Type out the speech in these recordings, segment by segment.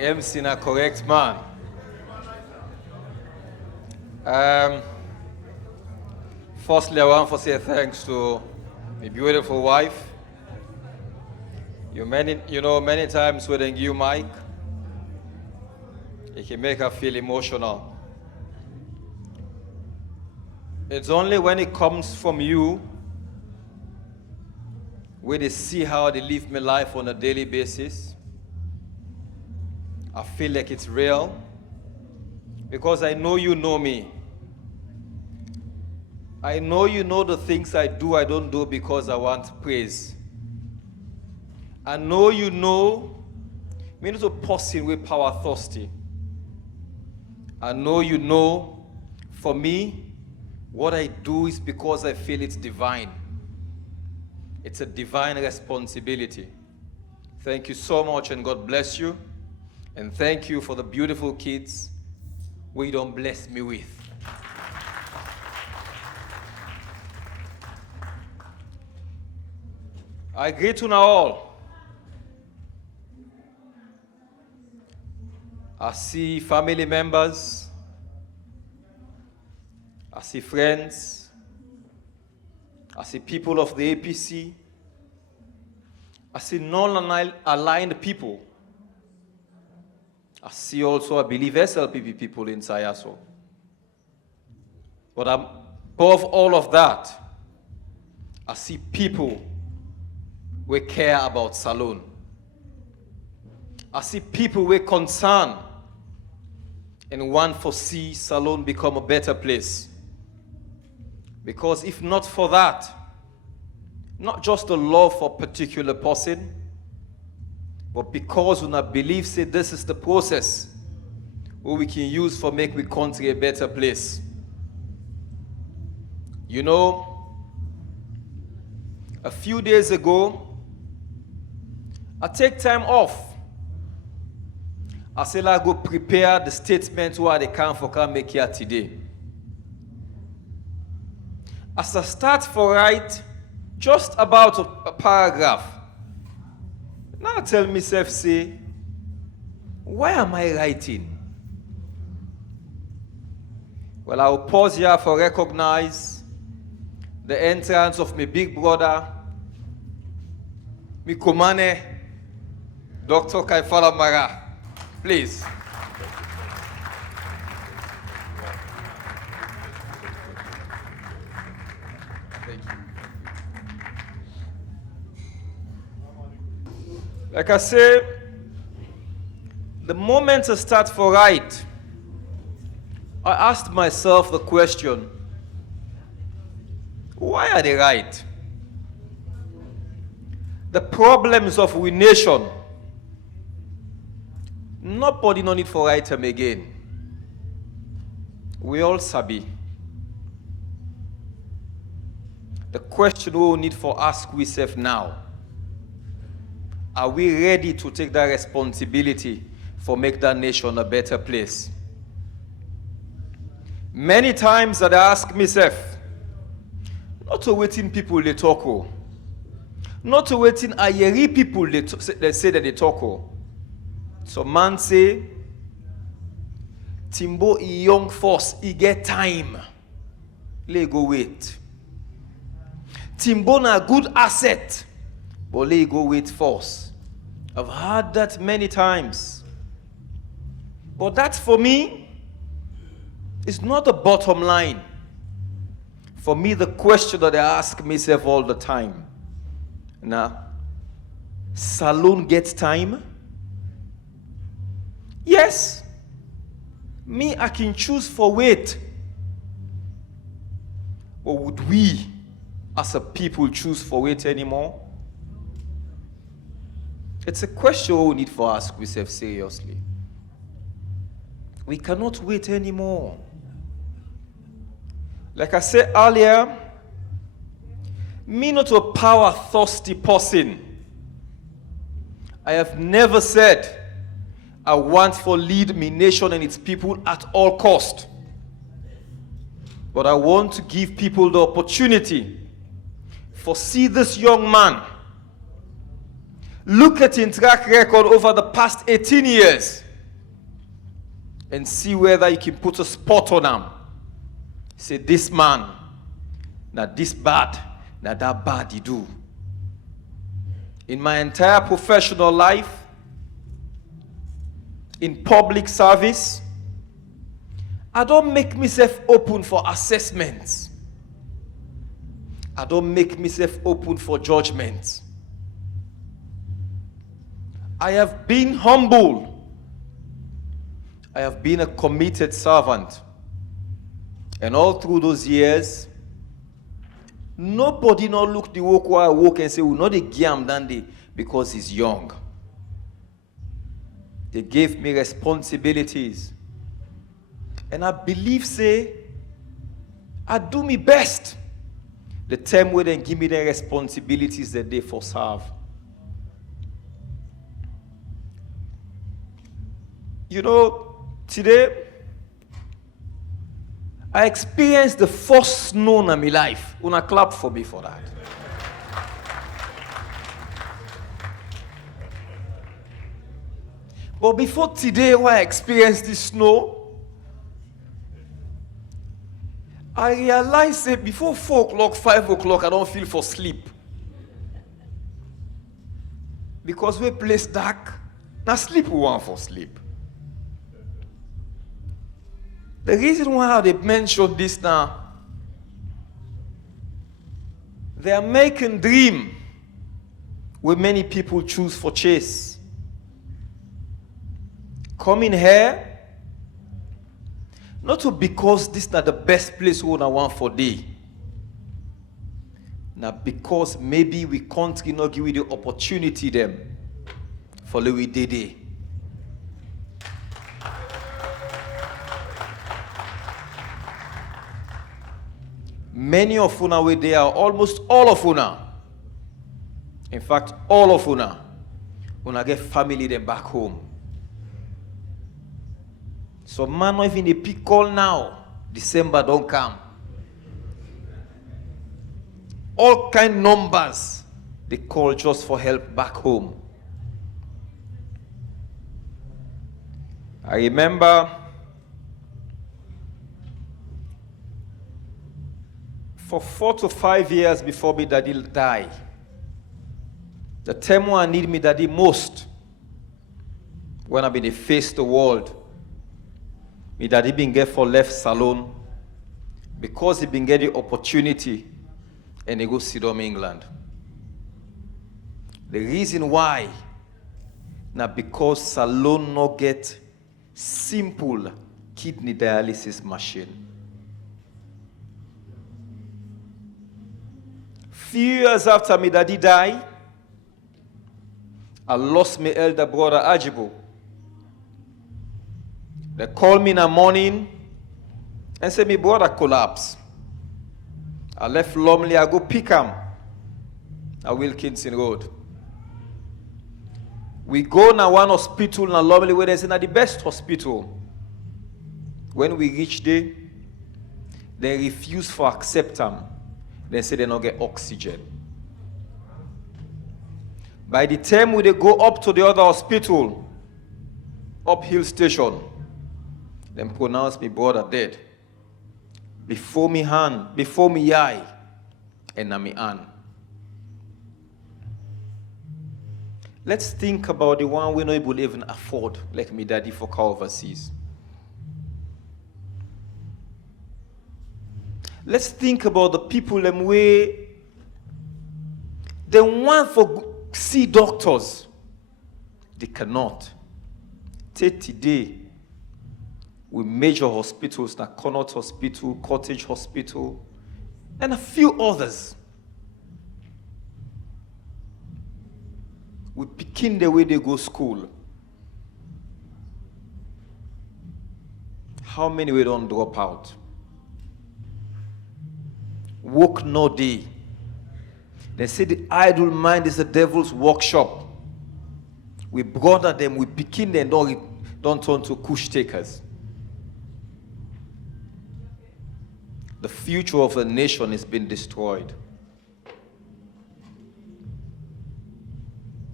The MC na correct man. Firstly, I want to say thanks to my beautiful wife. Many times when they give you mic, it can make her feel emotional. It's only when it comes from you where they see how they live my life on a daily basis. I feel like it's real because I know you know me. I know you know the things I don't do because I want praise. I know you know me not a person with power thirsty. I know you know for me what I do is because I feel it's divine. It's a divine responsibility. Thank you so much and God bless you. And thank you for the beautiful kids we don't bless me with. I greet you now all. I see family members. I see friends. I see people of the APC. I see non-aligned people. I see also, I believe, SLPP people in Sayaso. But above all of that, I see people who care about Salone. I see people who are concerned and want to see Salone become a better place. Because if not for that, not just the love for a particular person, but because we believe say this is the process where we can use for make we country a better place. You know, a few days ago, I take time off. I said I go prepare the statement where they can make here today. As I start for write just about a paragraph, now I tell myself, say, why am I writing? Well, I'll pause here for recognize the entrance of my big brother, my Kumane, Dr. Falagberer. Please. Thank you. Like I say, the moment I start for write, I asked myself the question, why are they right? The problems of we nation, nobody no need for write them again. We all sabi. The question we need for ask ourselves now, are we ready to take that responsibility for make that nation a better place? Many times that I ask myself, not to waiting people they talk, not to waiting ayeri people they say that they talk. So man say, Timbp is young force, he get time. Let go wait. Timbp na a good asset, but let go wait first. I've heard that many times. But that for me is not the bottom line. For me, the question that I ask myself all the time, now, Salone gets time? Yes. Me, I can choose for wait. Or would we, as a people, choose for wait anymore? It's a question we need to ask ourselves seriously. We cannot wait anymore. Like I said earlier, me not a power-thirsty person. I have never said I want to lead my nation and its people at all cost. But I want to give people the opportunity for see this young man. Look at his track record over the past 18 years. and see whether you can put a spot on them. Say, this man, now this bad, now that bad he do. In my entire professional life, in public service, I don't make myself open for assessments. I don't make myself open for judgment. I have been humble. I have been a committed servant. And all through those years, nobody not look the work where I work and say, well, not the giam dandy because he's young. They gave me responsibilities. And I believe, say, I do my best. The time where they give me the responsibilities that they for serve. You know, today, I experienced the first snow in my life. Una clap for me for that. But before today, when I experienced the snow, I realized that before 4 o'clock, 5 o'clock, I don't feel for sleep. Because we place dark, now sleep we want for sleep. The reason why they mention this now, the American dream, where many people choose for chase. Coming here, not because this is not the best place we want for day. Now because maybe we country not give you the opportunity them for the way they day. Many of una where they are, almost all of una. In fact, all of una get family them back home. So man not even a pick call now. December don't come. All kind numbers they call just for help back home. I remember for 4 to 5 years before me daddy died, the time when I need me daddy most, when I've been face the world, me daddy been get for left salon because he been get the opportunity and he go sit down in England. The reason why, now because salon not get simple kidney dialysis machine. Few years after me daddy died, I lost my elder brother Ajibo. They called me in the morning and said my brother collapsed. I left Lumley, I go pick him at Wilkinson Road. We go to one hospital in Lumley where they say the best hospital. When we reach there, they refuse to accept him. They say they don't get oxygen. By the time we they go up to the other hospital, uphill station, them pronounce me brother dead. Before me hand, before me eye, and na me hand. Let's think about the one we not able to even afford, like me daddy for car overseas. Let's think about the people them way they want for see doctors. They cannot. Take today with major hospitals like Connaught Hospital, Cottage Hospital, and a few others. We begin the way they go school. How many we don't drop out? Work no day. They say the idle mind is the devil's workshop. We brother them, we begin them, don't turn to kush takers. The future of the nation is being destroyed.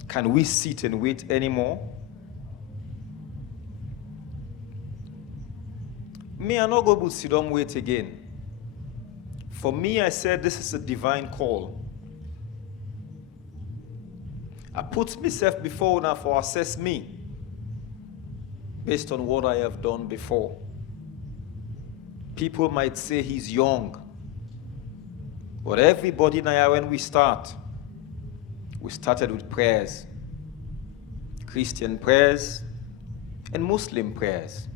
Can we sit and wait anymore? Me, I not go to sit down wait again. For me, I said this is a divine call. I put myself before now for assess me based on what I have done before. People might say he's young, but everybody now, when we started with prayers, Christian prayers and Muslim prayers.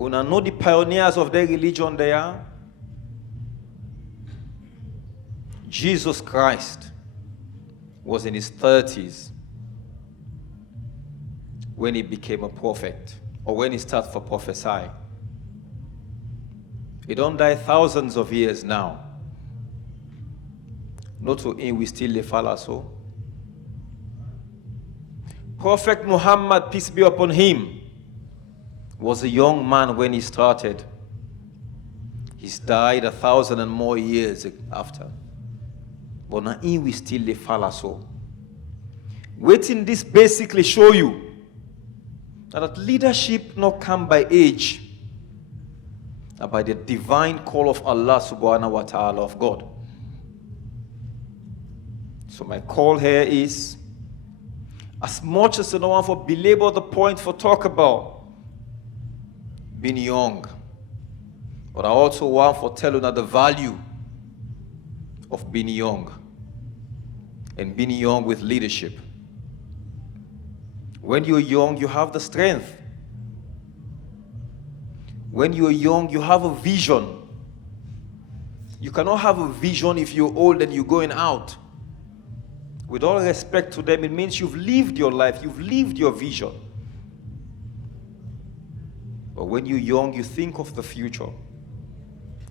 Una know the pioneers of their religion they are? Jesus Christ was in his 30s when he became a prophet, or when he started for prophesy. He don't die thousands of years now. Not to him we still follow so. Prophet Muhammad, peace be upon him, was a young man when he started. He's died 1,000 and more years after. But now we still follow so. Waiting this basically show you that leadership not come by age, but by the divine call of Allah subhanahu wa ta'ala of God. So my call here is, as much as I don't want to belabor the point for talk about being young, but I also want to tell you that the value of being young and being young with leadership. When you're young, you have the strength. When you're young, you have a vision. You cannot have a vision if you're old and you're going out. With all respect to them, it means you've lived your life, you've lived your vision. But when you're young, you think of the future.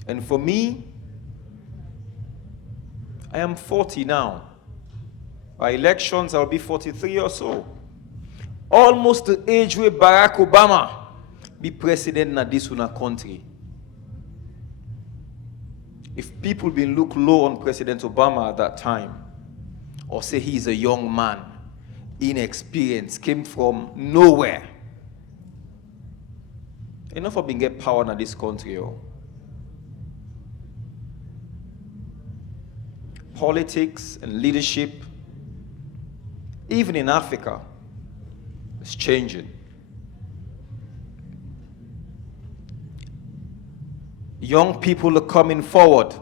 And for me, I am 40 now. By elections, I'll be 43 or so. Almost the age where Barack Obama be president in this country. If people been look low on President Obama at that time, or say he's a young man, inexperienced, came from nowhere, enough of being get power in this country. Politics and leadership, even in Africa, is changing. Young people are coming forward,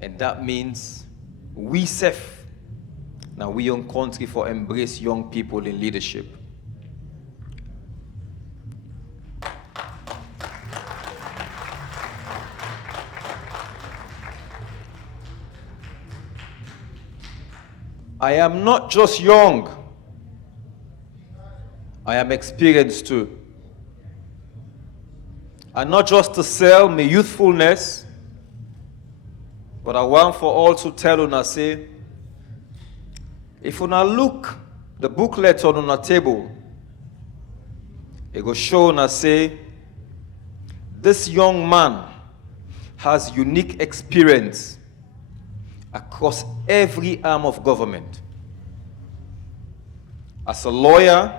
and that means we safe. Now we young country for embrace young people in leadership. I am not just young, I am experienced too. And not just to sell my youthfulness, but I want for all to tell una say, if una look the booklet on una table, it go show una say, this young man has unique experience across every arm of government. As a lawyer,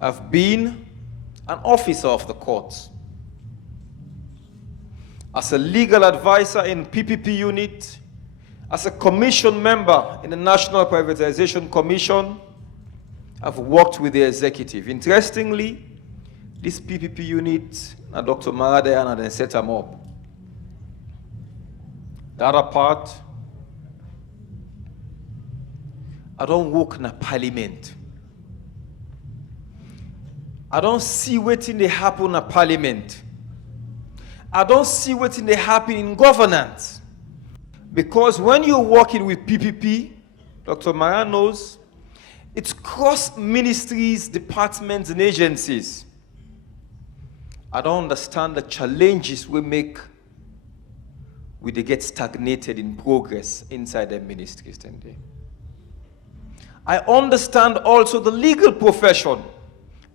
I've been an officer of the courts. As a legal advisor in PPP unit, as a commission member in the National Privatization Commission, I've worked with the executive. Interestingly, this PPP unit, Dr. Maradayana then set them up. The other part, I don't work in a parliament. I don't see waiting they happen in a parliament. I don't see waiting they happen in governance. Because when you're working with PPP, Dr. Mara knows, it's cross ministries, departments, and agencies. I don't understand the challenges we make when they get stagnated in progress inside their ministries. I understand also the legal profession,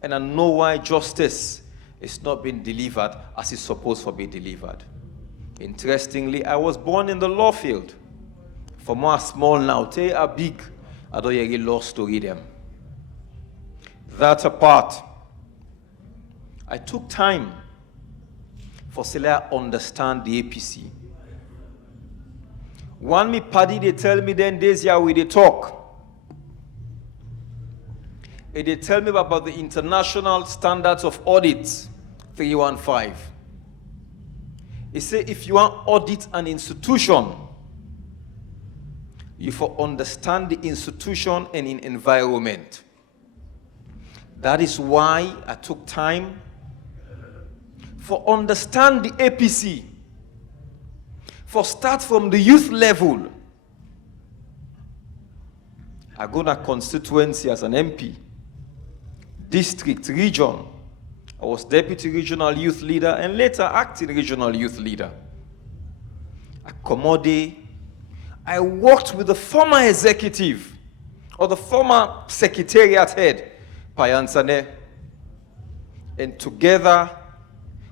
and I know why justice is not being delivered as it's supposed to be delivered. Interestingly, I was born in the law field. For more small now, they are big. I don't hear law story them. That apart, I took time for Celia understand the APC. One me paddy, they tell me then days here we they talk. And they tell me about the International Standards of Audit 315. It say if you want audit an institution, you for understand the institution and in environment. That is why I took time for understand the APC. For start from the youth level. I go to constituency as an MP, district, region. I was deputy regional youth leader and later acting regional youth leader. Accommodate. I worked with the former executive or the former secretariat head, Payansane, and together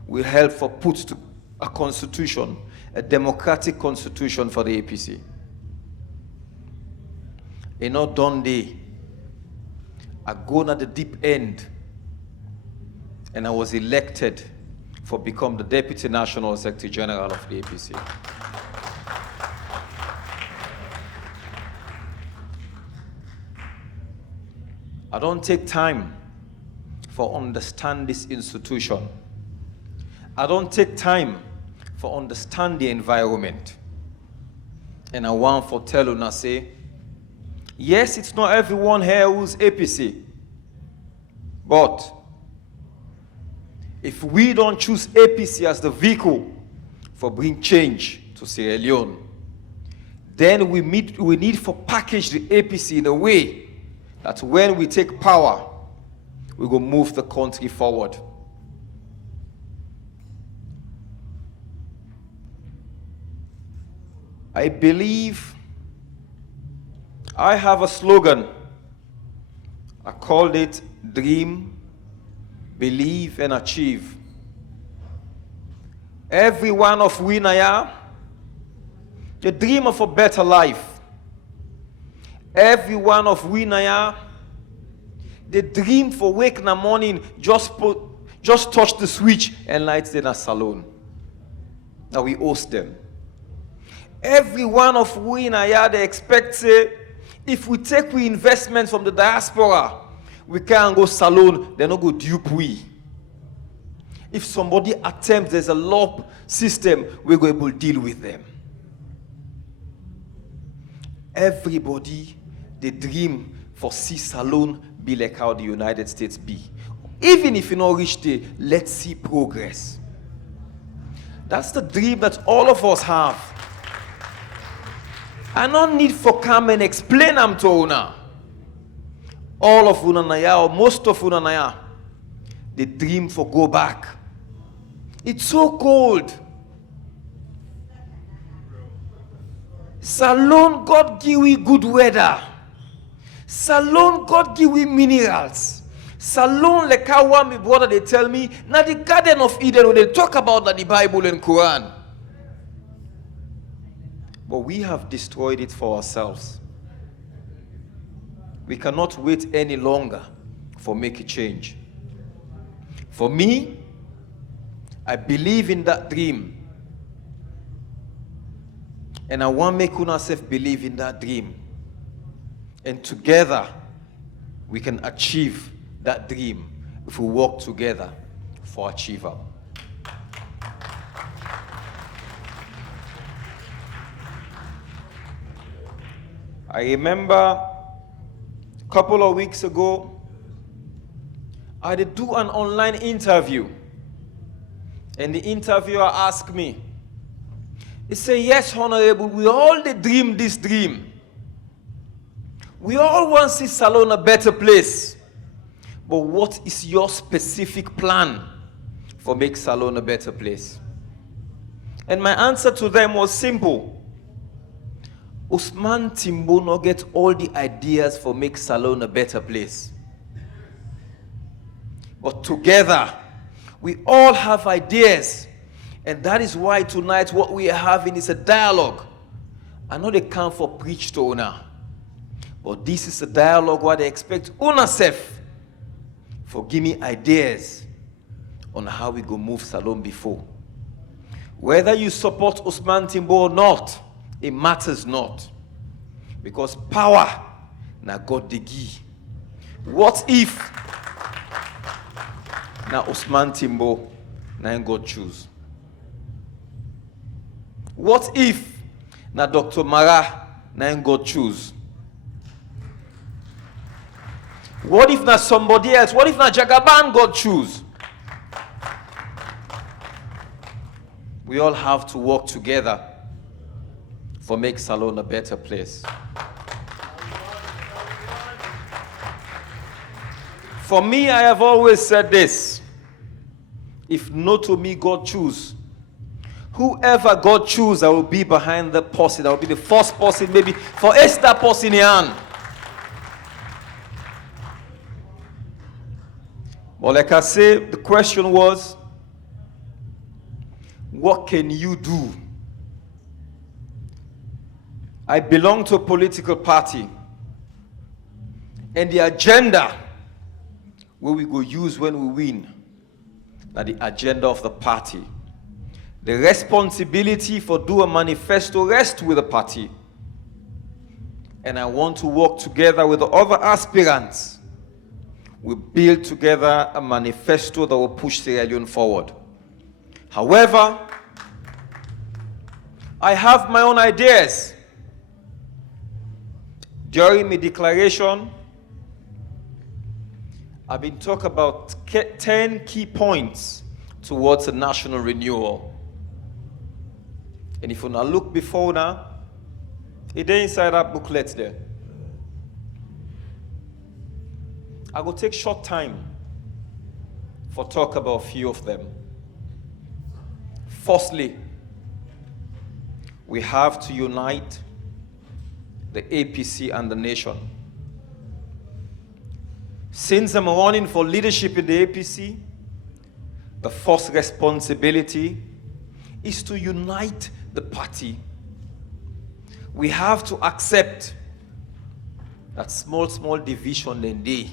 we helped for put to a constitution, a democratic constitution for the APC. In not done day, I go at the deep end and I was elected for become the Deputy National Secretary General of the APC. I don't take time for understand this institution. I don't take time for understand the environment. And I want for tell you say, yes, it's not everyone here who's APC. But if we don't choose APC as the vehicle for bring change to Sierra Leone, then we need for package the APC in a way that when we take power, we will move the country forward. I believe I have a slogan. I called it Dream, Believe, and Achieve. Every one of we now, the dream of a better life. Every one of we now, the dream for wake in the morning, just touch the switch and lights in a salon. Now we host them. Every one of we now, they expect say, if we take we investment from the diaspora, we can't go salon, they not go dupe we. If somebody attempts, there's a law system, we're going to deal with them. Everybody, they dream for see salon be like how the United States be. Even if you not reach there, let's see progress. That's the dream that all of us have. I don't need for come and explain them to una. All of una or most of una they dream for go back. It's so cold. Salon God give we good weather. Salon God give we minerals. Salon like how one my brother they tell me, now the Garden of Eden when they talk about that the Bible and Quran. But we have destroyed it for ourselves. We cannot wait any longer for make a change. For me, I believe in that dream. And I want to make ourselves believe in that dream. And together, we can achieve that dream if we work together for achievement. I remember a couple of weeks ago, I did do an online interview. And the interviewer asked me, he said, yes, Honorable, we all dream this dream. We all want to see Salon a better place. But what is your specific plan for make Salon a better place? And my answer to them was simple. Usman Timbp not get all the ideas for make Salon a better place. But together, we all have ideas. And that is why tonight what we are having is a dialogue. I know they come for preach to una. But this is a dialogue where they expect una self for give me ideas on how we go move Salone before. Whether you support Usman Timbp or not, it matters not. Because power, na God dey give. What if na Usman Timbp na God choose? What if na Dr. Mara na God choose? What if na somebody else? What if na Jagaban God choose? We all have to work together for make Salone a better place. For me, I have always said this. If not to me, God choose. Whoever God choose, I will be behind the person. I will be the first person, maybe for Esther person here. But like I say, the question was, what can you do? I belong to a political party, and the agenda where we go use when we win, that the agenda of the party. The responsibility for do a manifesto rests with the party. And I want to work together with the other aspirants. We build together a manifesto that will push Sierra Leone forward. However, I have my own ideas. During my declaration, I've been talking about 10 key points towards a national renewal. And if you now look before now, it's inside that booklet there. I will take short time for talk about a few of them. Firstly, we have to unite the APC and the nation. Since I'm running for leadership in the APC, the first responsibility is to unite the party. We have to accept that small division in day.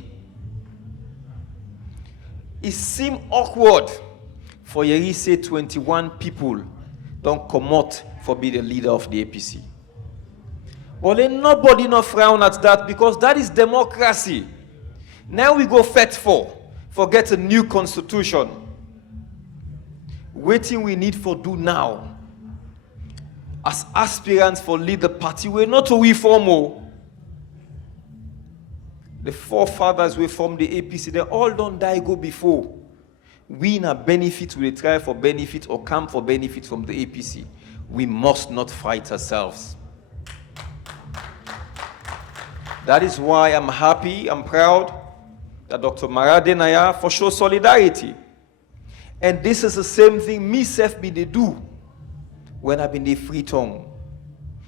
It seems awkward for you say 21 people don't come out for be the leader of the APC. Well, then nobody no frown at that because that is democracy. Now we go fight for get a new constitution. Waiting we need for do now. As aspirants for lead the party, we're not a reformer. The forefathers we formed the APC, they all don't die go before. We na benefit, we try for benefit or come for benefit from the APC. We must not fight ourselves. That is why I'm happy, I'm proud that Dr. Mara Denaya for show solidarity. And this is the same thing myself be they do when I've been the free tongue.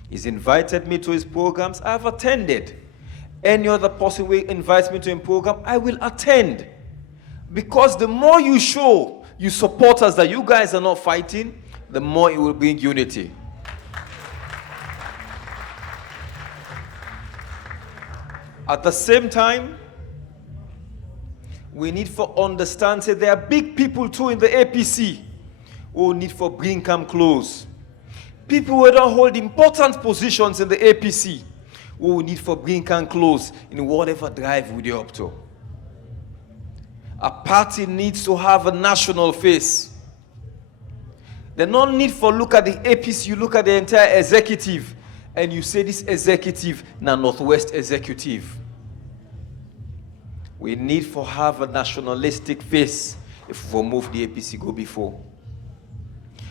He's invited me to his programs, I've attended. Any other person will invite me to a program, I will attend. Because the more you show, you support us that you guys are not fighting, the more it will bring unity. At the same time, we need for understand that there are big people too in the APC who need for bring come close. People who don't hold important positions in the APC who need for bring come close in whatever drive we are up to. A party needs to have a national face. There's no need for look at the APC, you look at the entire executive and you say this executive na Northwest executive. We need for have a nationalistic face if we move the APC go before.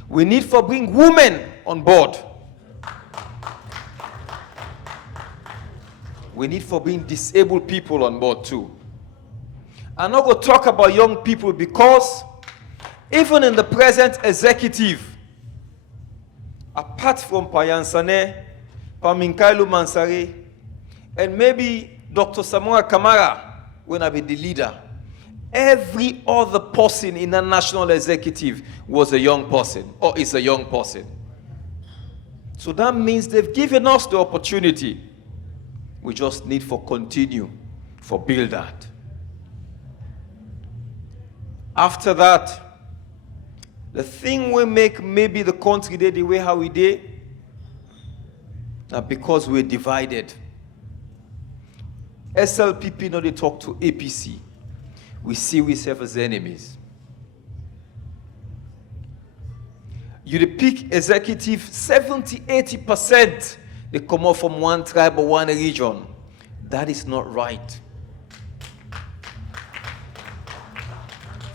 We need for bring women on board. We need for bring disabled people on board too. I'm not going to talk about young people because even in the present executive, apart from Payansane, Paminkailu Mansari, and maybe Dr. Samoa Kamara, when I be the leader, every other person in the national executive was a young person or is a young person. So that means they've given us the opportunity. We just need for continue, for build that. After that, The thing we make maybe the country dey the way how we dey, na because we're divided. SLPP no dey talk to APC. We see ourselves as enemies. You the pick executive, 70-80% they come out from one tribe or one region. That is not right.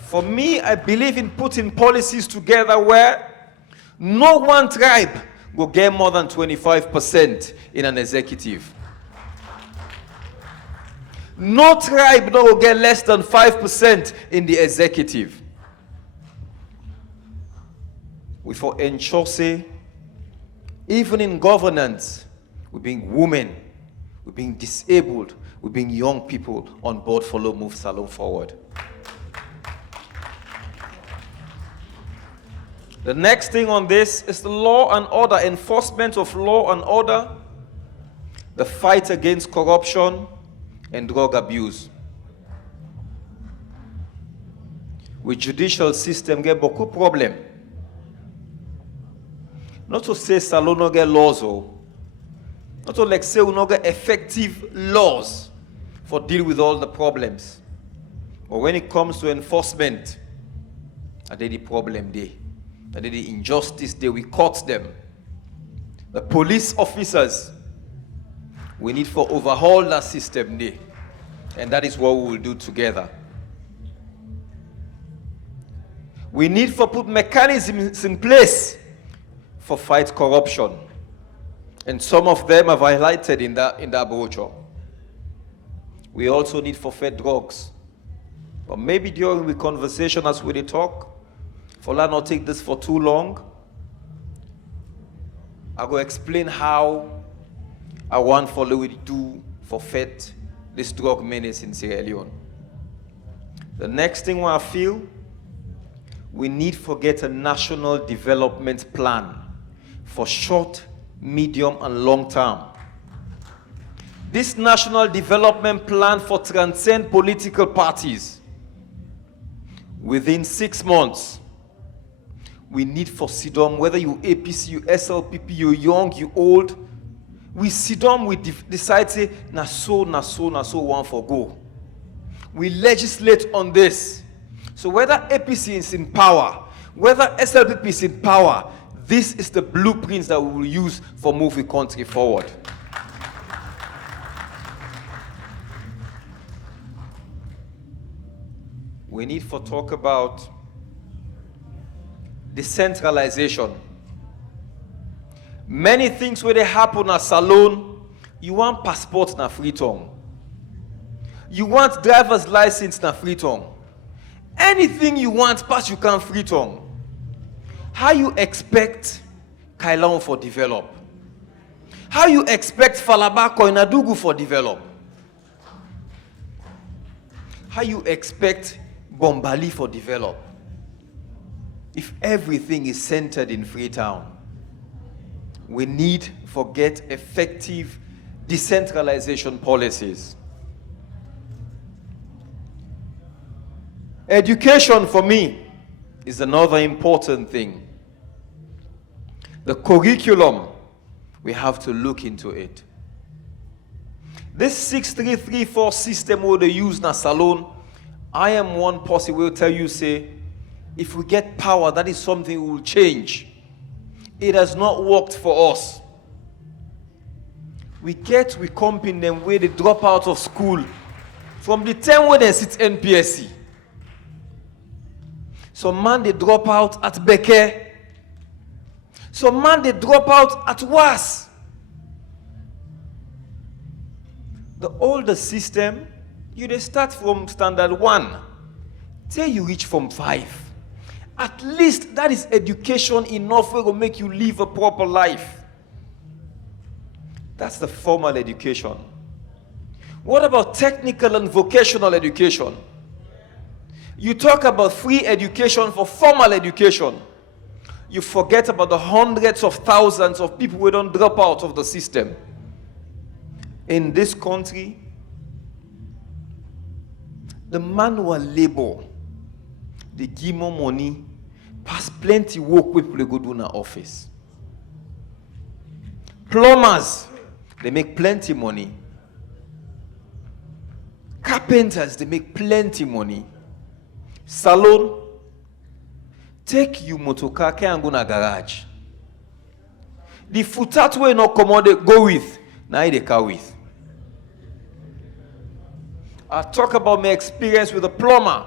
For me, I believe in putting policies together where no one tribe will get more than 25% in an executive. No tribe no will get less than 5% in the executive. We for ensure say, even in governance, we bring women, we bring disabled, we bring young people on board for move Salone forward. The next thing on this is the law and order, enforcement of law and order, the fight against corruption and drug abuse. With judicial system get beaucoup problem. Not to say Salone no get laws, not to like say we no get effective laws for deal with all the problems. But when it comes to enforcement, I did the problem there. I did the injustice there. We caught them. The police officers, we need for overhaul that system there. And that is what we will do together. We need for put mechanisms in place for fight corruption. And some of them have highlighted in that brochure. We also need for fight drugs. But maybe during the conversation as we talk, for I not take this for too long, I go explain how I want for Louis do for fight this drug menace in Sierra Leone. The next thing I feel, we need to get a national development plan for short, medium, and long term. This national development plan for transcend political parties. Within 6 months, we need for sit down, whether you APC, you SLPP, you young, you old, we sit down, we decide, say, na so, one for go. We legislate on this. So whether APC is in power, whether SLPP is in power, this is the blueprints that we will use for moving country forward. We need to talk about decentralization. Many things where they happen at Salone, you want passport na Freetown. You want driver's license na Freetown. Anything you want, pass you can Freetown. How you expect Kailon for develop? How you expect Falagberer in Adugu for develop? How you expect Bombali for develop? If everything is centered in Freetown, we need to get effective decentralization policies. Education for me is another important thing. The curriculum, we have to look into it. This 6334 system where they use na Salone, I am one person who will tell you, say, if we get power, that is something we will change. It has not worked for us. We comping them where they drop out of school from the time when they sit NPSC. Some man they drop out at Beke. Some man they drop out at WAS. The older system, you they start from standard 1 till you reach from 5. At least that is education enough to make you live a proper life. That's the formal education. What about technical and vocational education? You talk about free education for formal education. You forget about the hundreds of thousands of people who don't drop out of the system. In this country, the manual labor, they give more money pass plenty work wey people go do in the office. Plumbers, they make plenty money. Carpenters, they make plenty money. Salon, take you motorcar and go na garage. The footat way no commode go with, now they car with. I talk about my experience with a plumber.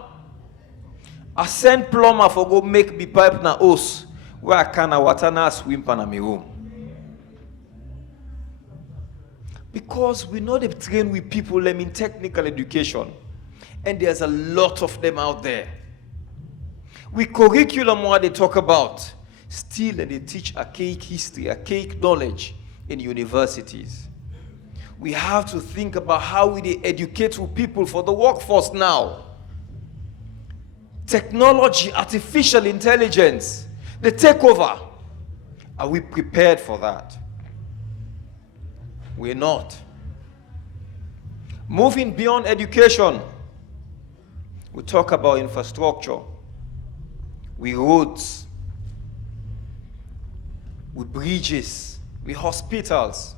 I send plumber for go make me pipe na hose where I can water na swim pan my room. Because we know they train with people in technical education. And there's a lot of them out there. With curriculum what they talk about, still they teach archaic history, archaic knowledge in universities. We have to think about how we educate people for the workforce now. Technology, artificial intelligence, the takeover. Are we prepared for that? We're not. Moving beyond education, we talk about infrastructure, we roads, we bridges, we hospitals.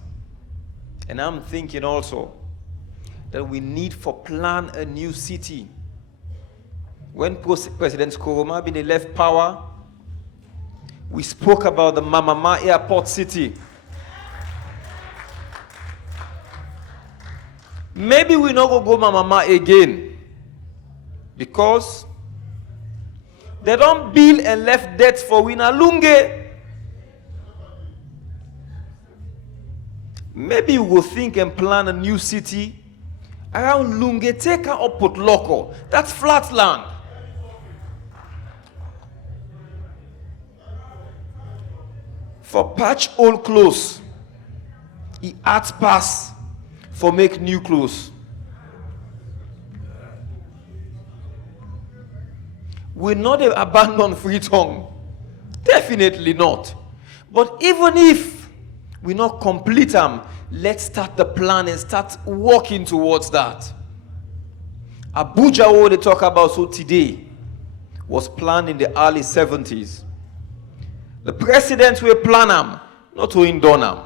And I'm thinking also that we need to plan a new city. When President Koroma they left power, we spoke about the Mamama Airport City. Maybe we not go Mamama again because they don't build and left debts for Winalunge. Maybe we will think and plan a new city around Lunge, take her up Port Loco. That's flat land. For patch old clothes, he add pass for make new clothes. We not abandon Freetown. Definitely not. But even if we not complete them, let's start the plan and start working towards that. Abuja, what they talk about so today, was planned in the early 70s. The presidents will plan them, not to indone them.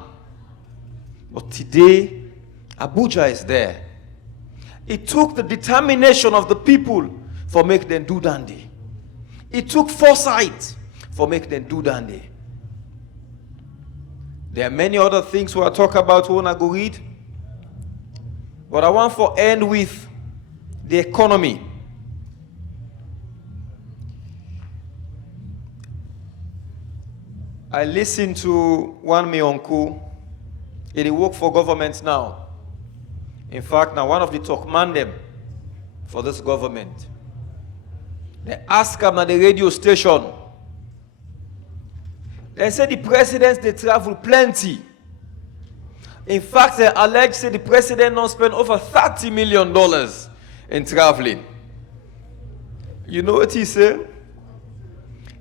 But today, Abuja is there. It took the determination of the people for make them do dandy. It took foresight for make them do dandy. There are many other things we are talking about when I go read. But I want to end with the economy. I listened to one my uncle. He work for government now. In fact, now one of the talk man them for this government. They ask him at the radio station. They say the presidents, they travel plenty. In fact, they allege say the president not spend over $30 million in traveling. You know what he said?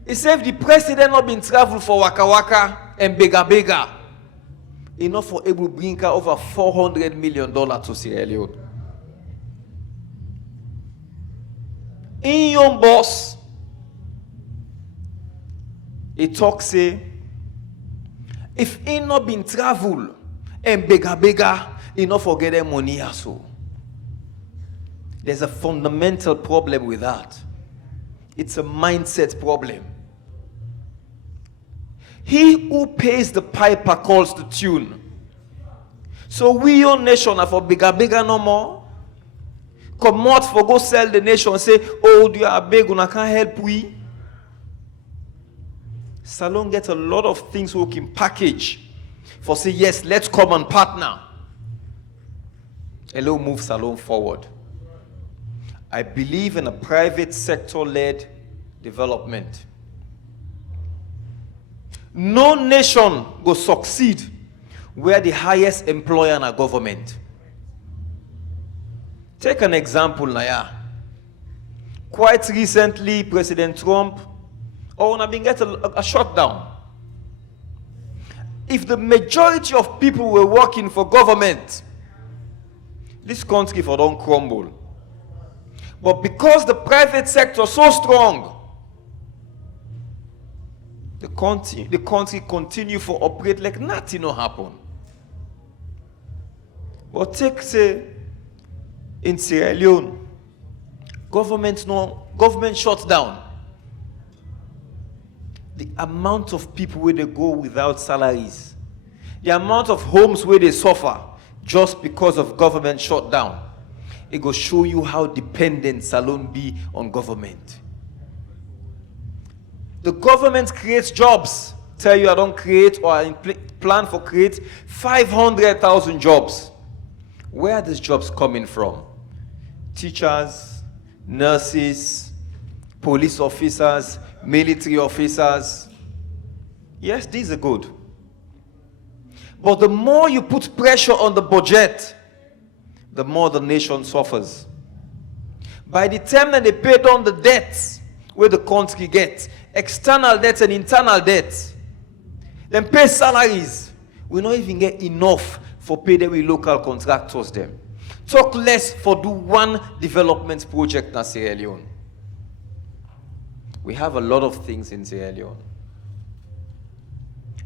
He said if the president not been travel for Waka Waka and Bega Bega, enough for able to bring over $400 million to Sierra Leone. In your boss, he talk say, if he not been travel and bega, he not forget their money also. There's a fundamental problem with that. It's a mindset problem. He who pays the piper calls the tune. So we your nation are for bega no more. Come out for go sell the nation and say, oh, do you are big and I can't help we? Salon gets a lot of things we can package for say, yes, let's come and partner. Hello, move Salon forward. I believe in a private sector-led development. No nation will succeed where the highest employer in a government. Take an example now. Quite recently, President Trump been get a shutdown. If the majority of people were working for government, this country for don't crumble. But because the private sector is so strong, The country continue for operate like nothing no happen. But take, say, in Sierra Leone, government shut down. The amount of people where they go without salaries, the amount of homes where they suffer just because of government shutdown, it will show you how dependent Salone be on government. The government creates jobs. Tell you I don't create or I plan for create 500,000 jobs. Where are these jobs coming from? Teachers, nurses, police officers, military officers. Yes, these are good. But the more you put pressure on the budget, the more the nation suffers. By the time that they pay down the debts where the country gets, external debts and internal debts, then pay salaries, we not even get enough for pay them with local contractors them. Talk less for do one development project in Sierra Leone. We have a lot of things in Sierra Leone.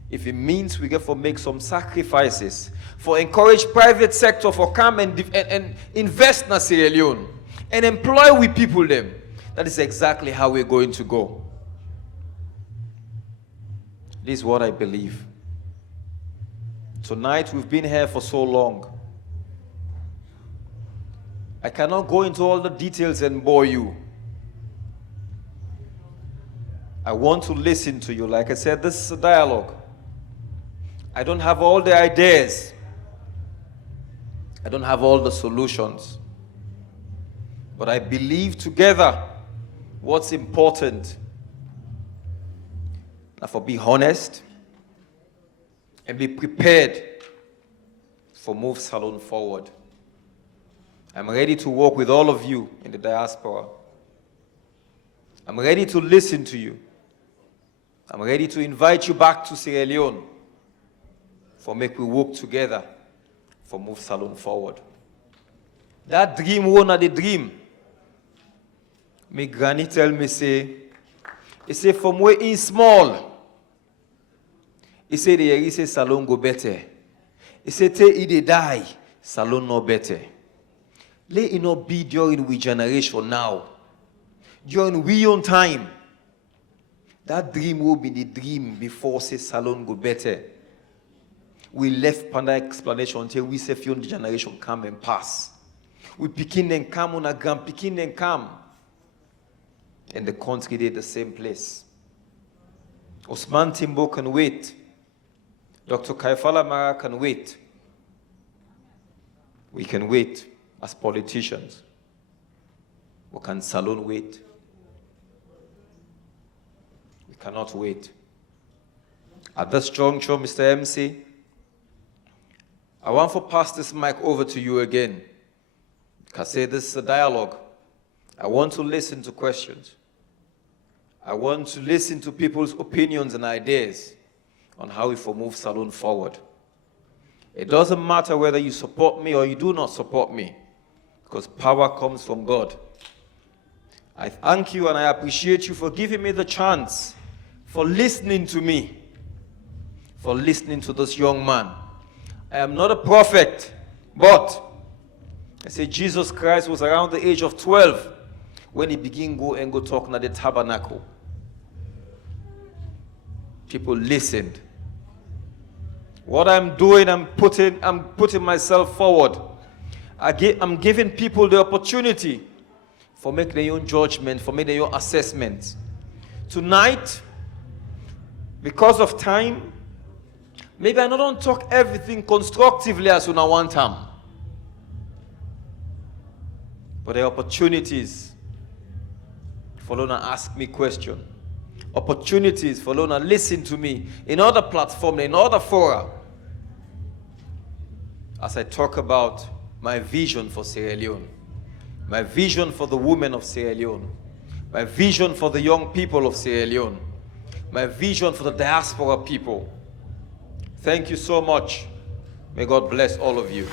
If it means we get to make some sacrifices for encourage private sector for come and invest in Sierra Leone and employ we people them, that is exactly how we're going to go. This is what I believe. Tonight we've been here for so long. I cannot go into all the details and bore you. I want to listen to you. Like I said, this is a dialogue. I don't have all the ideas. I don't have all the solutions. But I believe together what's important. Now, for be honest and be prepared for move Salone forward. I'm ready to work with all of you in the diaspora. I'm ready to listen to you. I'm ready to invite you back to Sierra Leone for make we work together for move Salone forward. That dream won the dream. My granny tell me say, he say from where in small, he say the say Salone go better. He say till he die, Salone no better. Let it not be during we generation now. During we own time. That dream will be the dream before say Salone go better. We left panda explanation until we say few generation come and pass. We begin and come on a gram, begin and come. And the country did the same place. Osman Timbp can wait. Dr. Falagberer can wait. We can wait as politicians. But can Salone wait? We cannot wait. At this juncture, Mr. MC, I want to pass this mic over to you again. Because this is a dialogue. I want to listen to questions. I want to listen to people's opinions and ideas on how we will move Salone forward. It doesn't matter whether you support me or you do not support me, because power comes from God. I thank you and I appreciate you for giving me the chance, for listening to me, for listening to this young man. I am not a prophet, but I say Jesus Christ was around the age of 12 when he began go talking at the tabernacle. People listened. What I'm doing, I'm putting myself forward. I'm giving people the opportunity for make their own judgment, for make their own assessment. Tonight, because of time, maybe I don't talk everything constructively as soon as one time. But there are opportunities for Lona ask me question. Opportunities for Lona listen to me in other platforms, in other fora. As I talk about my vision for Sierra Leone, my vision for the women of Sierra Leone, my vision for the young people of Sierra Leone, my vision for the diaspora people. Thank you so much. May God bless all of you.